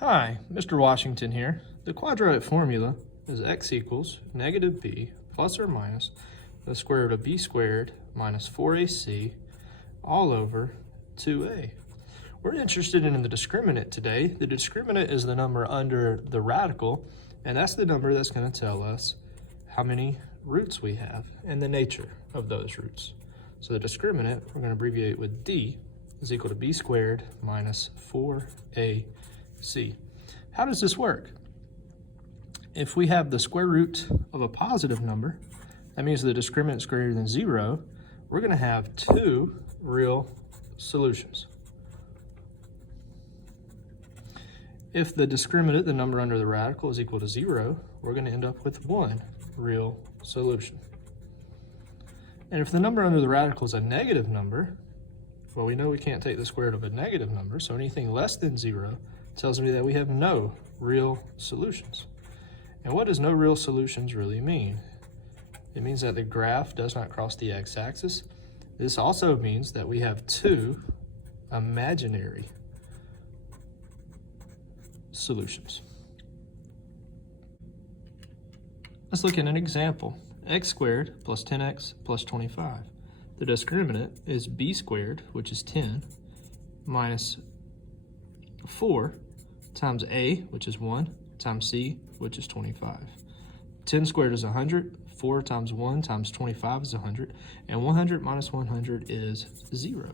Hi, Mr. Washington here. The quadratic formula is x equals negative b plus or minus the square root of b squared minus 4ac all over 2a. We're interested in the discriminant today. The discriminant is the number under the radical, and that's the number that's going to tell us how many roots we have and the nature of those roots. So the discriminant, we're going to abbreviate with d, is equal to b squared minus 4ac. How does this work? If we have the square root of a positive number, that means the discriminant is greater than 0, we're going to have two real solutions. If the discriminant, the number under the radical, is equal to 0, we're going to end up with one real solution. And if the number under the radical is a negative number, well, we know we can't take the square root of a negative number, so anything less than 0 tells me that we have no real solutions. And what does no real solutions really mean? It means that the graph does not cross the x-axis. This also means that we have two imaginary solutions. Let's look at an example. X squared plus 10x plus 25. The discriminant is b squared, which is 10, minus 4 times a, which is 1, times c, which is 25. 10 squared is 100, 4 times 1 times 25 is 100, and 100 minus 100 is 0.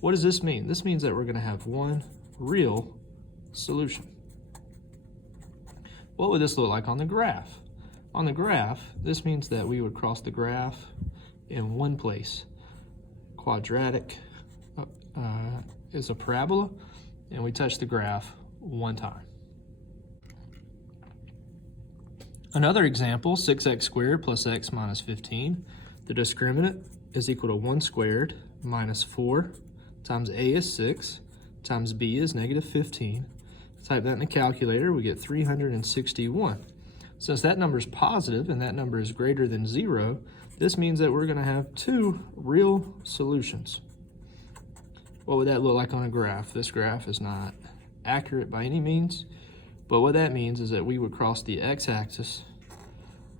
What does this mean? This means that we're going to have one real solution. What would this look like on the graph? On the graph, this means that we would cross the graph in one place. Quadratic is a parabola, and we touch the graph one time. Another example, 6x squared plus x minus 15. The discriminant is equal to 1 squared minus 4 times a is 6 times b is negative 15. Type that in the calculator, we get 361. Since that number is positive and that number is greater than 0, this means that we're going to have two real solutions. What would that look like on a graph? This graph is not accurate by any means, but what that means is that we would cross the x-axis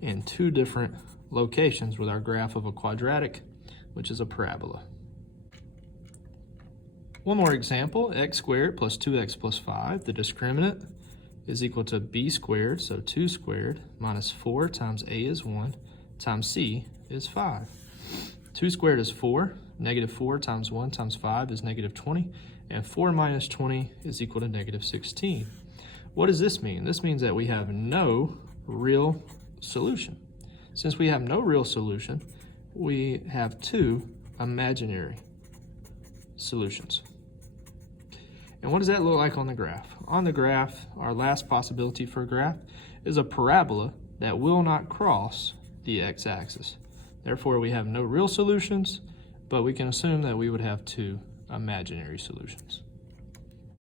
in two different locations with our graph of a quadratic, which is a parabola. One more example, x squared plus 2x plus 5. The discriminant is equal to b squared, so 2 squared, minus 4 times a is 1, times c is 5. 2 squared is 4, negative 4 times 1 times 5 is negative 20, and 4 minus 20 is equal to negative 16. What does this mean? This means that we have no real solution. Since we have no real solution, we have two imaginary solutions. And what does that look like on the graph? On the graph, our last possibility for a graph is a parabola that will not cross the x-axis. Therefore, we have no real solutions, but we can assume that we would have two imaginary solutions.